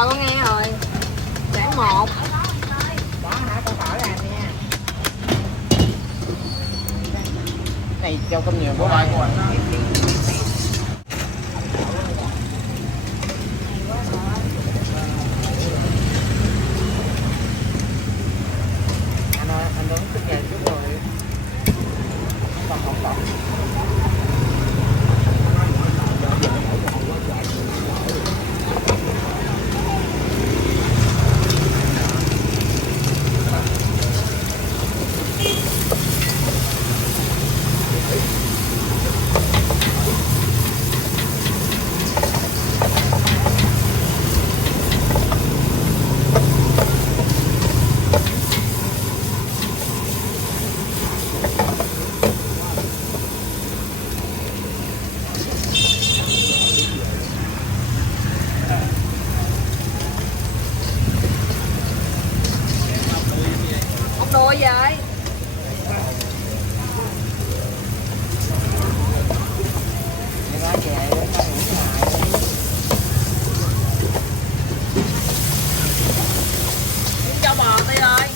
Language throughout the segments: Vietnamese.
Rồi con nghe rồi. Khoảng 1. Đó hả, con khỏi làm nha. Này cho cơm nhiều quá. Anh đứng trước nhà trước rồi. Còn không còn. Đùa vậy. Cho bò đi ơi.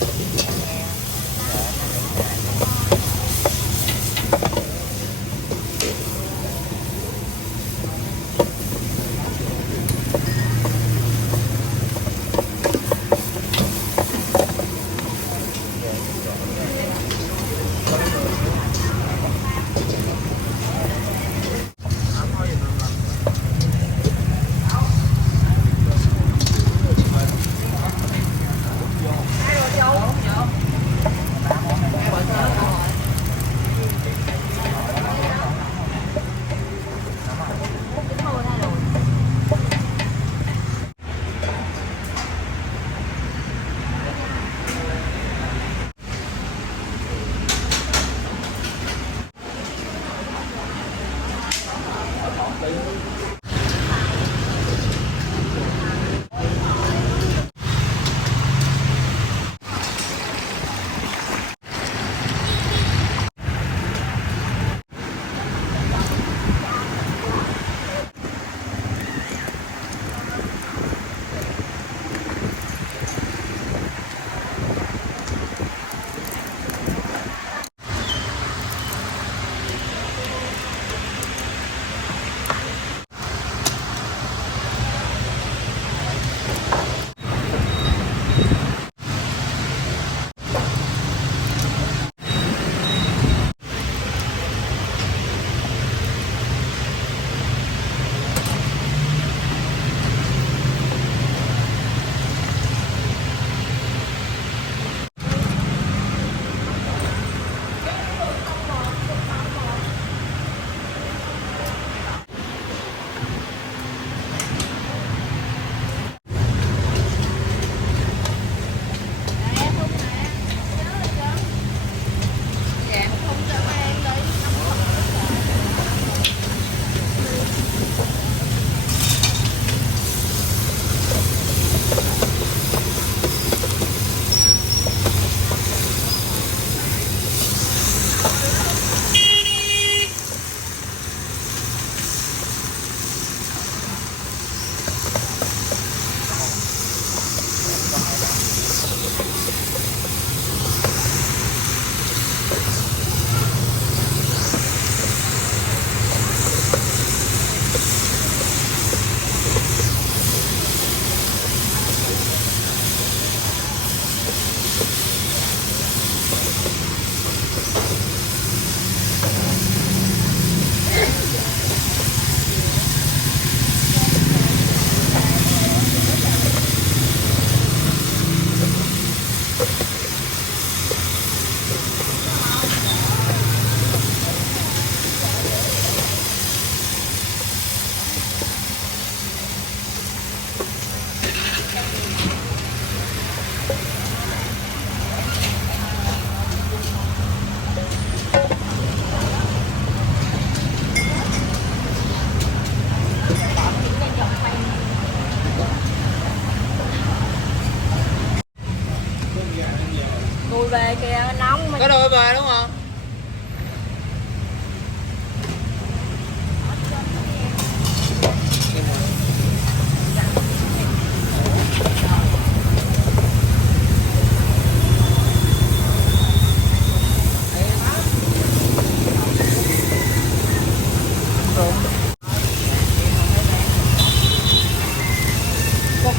Đùi về kìa, nóng mà. Có đùi về đúng không?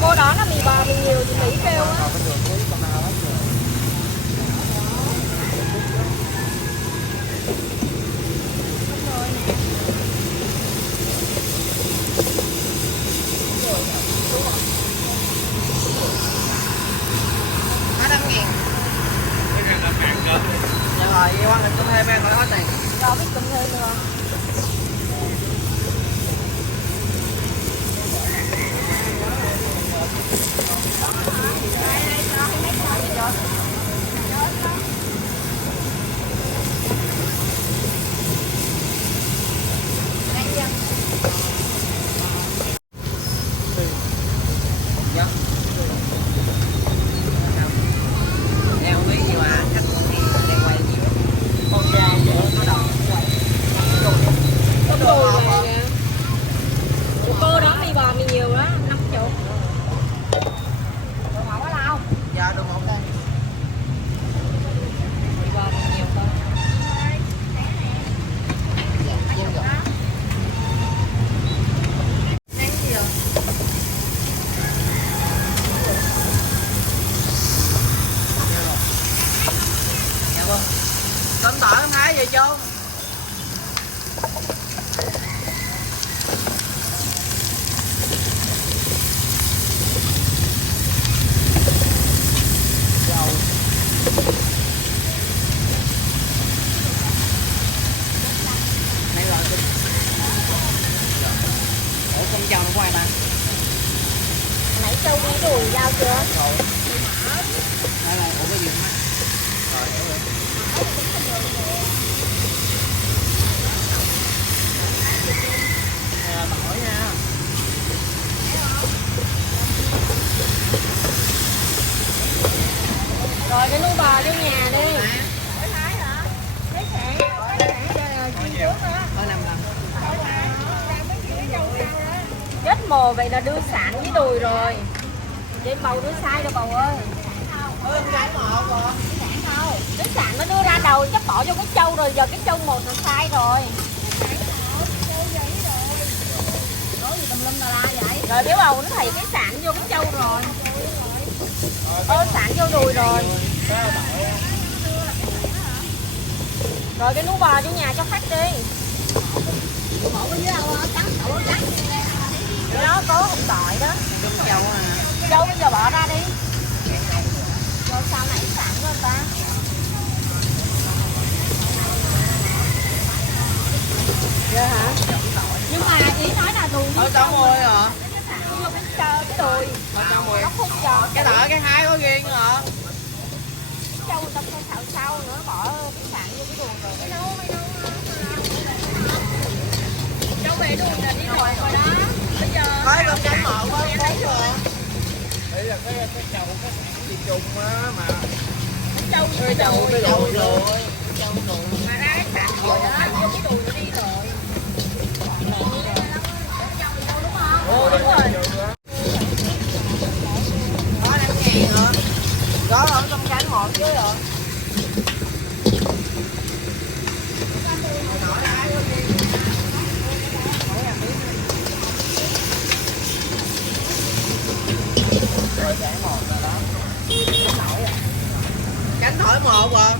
cô đó nó mì bò mì nhiều chị Mỹ kêu á. Cái đường với con nào hết rồi. Nó 5.000. Dạ rồi, vậy qua mình cũng thêm em còn hết tiền. Rồi biết cầm thêm được không? Dạ. Em không biết gì mà khách thì đang quay nhiều. Con dao giữa nó đầu quay. Có đồ này nè. Của cô đó mì bò mì nhiều đó, 50. Đồ ngọt quá đâu? Dạ được một đây. Mì bò mì nhiều thôi. Dạ, chiên rồi. Nén gì rồi? Dạ vâng. Tôm tỏi em thấy vậy chú? Dầu. Mấy loại chú? Ủa con dầu nó qua nè. Nãy Châu đi đùi dao chưa? Rồi. Đây là ủa cái gì má? Rồi hiểu rồi. Tỏi nha. Rồi cái nút bò vô nhà đi. Có 5 lần. Chết mồ vậy là đưa sạn với đùi rồi. Chị bầu đưa sai đâu bầu ơi. Đưa sạn nó đưa ra đầu chắc bỏ vô cái trâu rồi, giờ cái trâu một là sai rồi. Nói gì tùm lum tà la vậy? Rồi béo bầu nó thầy cái sạn vô cái trâu rồi. Sạn vô đùi rồi. Rồi cái nút bò vô nhà cho khách đi. Cái đó có không tỏi đó. Trứng châu à. Châu bây giờ bỏ ra đi. Rồi sao nãy sạn của người ta. Dạ hả? Nhưng mà ý nói là đùi Ở trong môi hả? vô cái đùi. Ở trong môi. Nó khúc cho. Cái tỏi cái hai có riêng hả? Châu người ta không xào sau nữa, bỏ cái sạn vô cái đùi rồi. Cái nấu Châu về đùi là đi rồi rồi đó. Bây giờ Thấy con tránh mỡ quá thấy rồi. Đây là cái chầu cái gì trùng á mà. Châu Cái chầu cái đùi rồi. Chầu đùi. mà ra cái sạn rồi đó, vô cái đùi nó đi rồi. Ồ đúng rồi. Có 5.000 hả? Đó ở trong cánh một chứ rồi. Cánh thỏi một à.